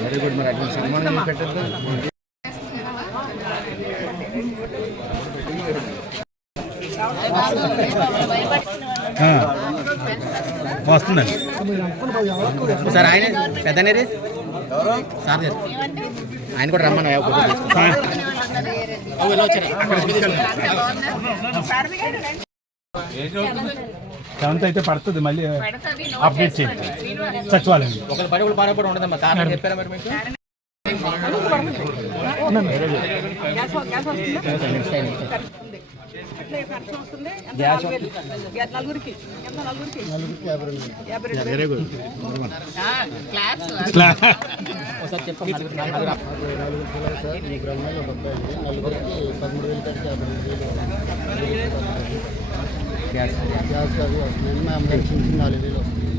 Very good మరి అటువంటి cinema పెట్టద్దు వస్తుందండి సార్ ఆయన పెద్దనేది సార్. గారు ఆయన కూడా రమ్మన్నా సెవెంత్ అయితే పడుతుంది మళ్ళీ అప్డేట్ చేయండి. సచివాలయం గ్యాస్ నలుగురు గ్యాస్ అది వస్తుంది మా చిన్న చిన్న నాలుగు వేలు వస్తుంది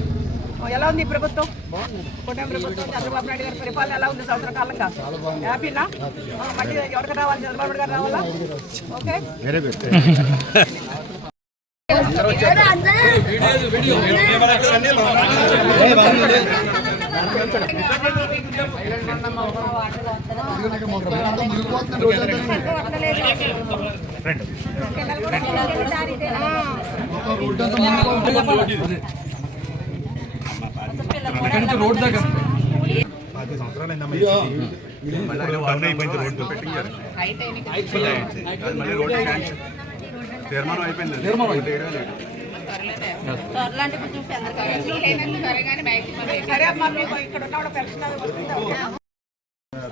ఎలా ఉంది ప్రభుత్వం? కూటమి ప్రభుత్వం చంద్రబాబు నాయుడు గారి పరిపాలన ఎలా ఉంది సంవత్సర కాలంగా? హ్యాపీనా మళ్ళీ ఎవరికి రావాలి? చంద్రబాబు గారు రావాలా? ఓకే. వెరీ గుడ్ పది సంవత్సరాలు అయిందమ్మా డౌన్ అయిపోయింది రోడ్డు మళ్ళీ రోడ్డు శాంక్షన్.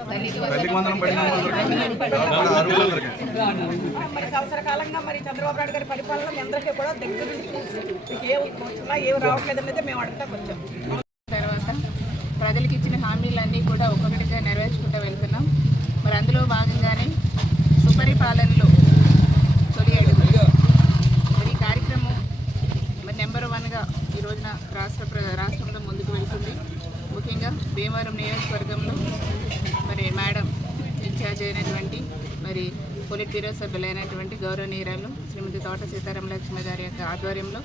తల్లికి వందనం పడిన మరి సంవత్సర కాలంగా మరి చంద్రబాబు నాయుడు గారి పరిపాలన మీ అందరికీ కూడా దగ్గర నుంచి ఏ వచ్చినా ఏం రావట్లేదు అనేది మేము అడుగుతాం వచ్చాం తర్వాత ప్రజలకు ఇచ్చిన హామీలన్నీ కూడా ఒక్కొక్కటిగా నెరవేర్చుకుంటూ వెళ్తున్నాం. మరి అందులో భాగంగానే సుపరిపాలనలో తొలి అడుగు మరి ఈ కార్యక్రమం మరి నెంబర్ వన్గా ఈ రోజున రాష్ట్ర ప్ర- రాష్ట్రంలో ముందుకు వెళ్తుంది. ముఖ్యంగా భీమవరం నియోజకవర్గంలో మరి మేడం ఇన్ఛార్జ్ అయినటువంటి మరి పొలిట్ బ్యూరో సభ్యులైనటువంటి గౌరవనీయురాలు శ్రీమతి తోట సీతారామ లక్ష్మి గారి యొక్క ఆధ్వర్యంలో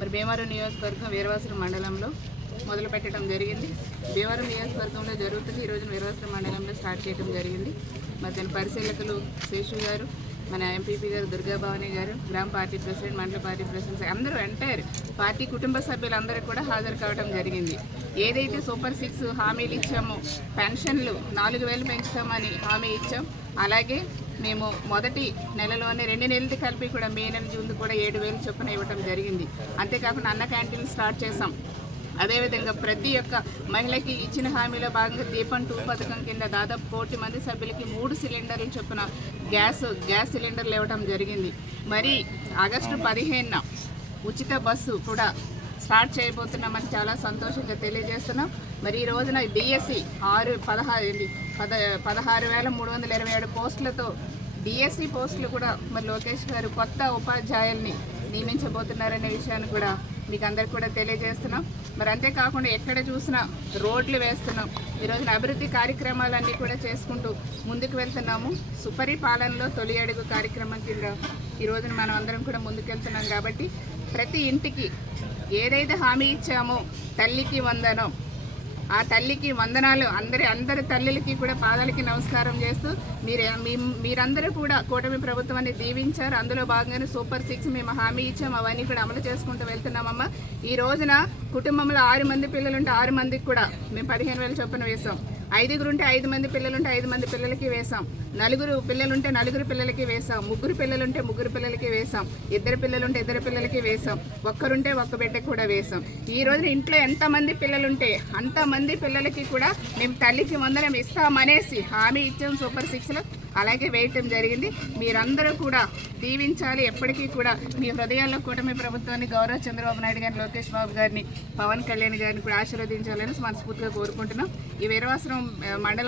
మరి భీమవరం నియోజకవర్గం వీరవాసుల మండలంలో మొదలు పెట్టడం జరిగింది. భీమవరం నియోజకవర్గంలో జరుగుతుంది ఈ రోజున వీరవాసరం మండలంలో స్టార్ట్ చేయడం జరిగింది. మరి దాని పరిశీలకులు శేషు గారు మన ఎంపీపీ గారు దుర్గా భవానీ గారు గ్రామ పార్టీ ప్రెసిడెంట్ మండల పార్టీ ప్రెసిడెంట్ అందరూ ఎంటైర్ పార్టీ కుటుంబ సభ్యులందరూ కూడా హాజరు కావడం జరిగింది. ఏదైతే సూపర్ సిక్స్ హామీలు ఇచ్చామో పెన్షన్లు నాలుగు వేలు పెంచుతామని హామీ ఇచ్చాం. అలాగే మేము మొదటి నెలలోనే రెండు నెలలది కలిపి కూడా మే నెల జూన్ కూడా ఏడు వేలు చొప్పున ఇవ్వడం జరిగింది. అంతేకాకుండా అన్న క్యాంటీన్ స్టార్ట్ చేసాం. అదేవిధంగా ప్రతి ఒక్క మహిళకి ఇచ్చిన హామీలో భాగంగా దీపం టూ పథకం కింద దాదాపు కోటి మంది సభ్యులకి మూడు సిలిండర్లు చొప్పున గ్యాస్ గ్యాస్ సిలిండర్లు ఇవ్వడం జరిగింది. మరి ఆగస్టు పదిహేనున ఉచిత బస్సు కూడా స్టార్ట్ చేయబోతున్నామని చాలా సంతోషంగా తెలియజేస్తున్నాం. మరి ఈ రోజున డిఎస్సి ఆరు పదహారు పద పదహారు వేల మూడు వందల ఇరవై ఏడు పోస్టులతో డిఎస్సి పోస్టులు కూడా మరి లోకేష్ గారు కొత్త ఉపాధ్యాయుల్ని నియమించబోతున్నారనే విషయాన్ని కూడా మీకు అందరికి కూడా తెలియజేస్తున్నాం. మరి అంతేకాకుండా ఎక్కడ చూసినా రోడ్లు వేస్తున్నాం. ఈ రోజున అభివృద్ధి కార్యక్రమాలన్నీ కూడా చేసుకుంటూ ముందుకు వెళ్తున్నాము. సుపరిపాలనలో తొలి అడుగు కార్యక్రమం కింద ఈ రోజున మనం అందరం కూడా ముందుకెళ్తున్నాం కాబట్టి ప్రతి ఇంటికి ఏదైతే హామీ ఇచ్చామో తల్లికి వందనం ఆ తల్లికి వందనాలు. అందరి అందరి తల్లులకి కూడా పాదాలకి నమస్కారం చేస్తూ మీరు మీరందరూ కూడా కూటమి ప్రభుత్వాన్ని దీవించారు. అందులో భాగంగానే సూపర్ సిక్స్ మేము హామీ ఇచ్చాం. అవన్నీ కూడా అమలు చేసుకుంటూ వెళ్తున్నామమ్మా. ఈ రోజున కుటుంబంలో ఆరు మంది పిల్లలుంటే ఆరు మందికి కూడా మేము పదిహేను వేల చొప్పున వేసాం ఐదుగురు ఉంటే ఐదు మంది పిల్లలుంటే ఐదు మంది పిల్లలకి వేసాం నలుగురు పిల్లలుంటే నలుగురు పిల్లలకి వేసాం ముగ్గురు పిల్లలుంటే ముగ్గురు పిల్లలకి వేసాం ఇద్దరు పిల్లలుంటే ఇద్దరు పిల్లలకి వేసాం ఒక్కరుంటే ఒక్క బిడ్డకి కూడా వేసాం ఈ రోజున ఇంట్లో ఎంతమంది పిల్లలుంటే అంతమంది పిల్లలకి కూడా మేము తల్లికి వందనం ఇస్తామనేసి హామీ ఇచ్చాం సూపర్ సిక్స్లో. అలాగే వేయటం జరిగింది. మీరందరూ కూడా దీవించాలి. ఎప్పటికీ కూడా మీ హృదయాల్లో కూటమి ప్రభుత్వాన్ని గౌరవ చంద్రబాబు నాయుడు గారిని లోకేష్ బాబు గారిని పవన్ కళ్యాణ్ గారిని కూడా ఆశీర్వదించాలని మనస్ఫూర్తిగా కోరుకుంటున్నాం. ఈ వీరవాసరం మండల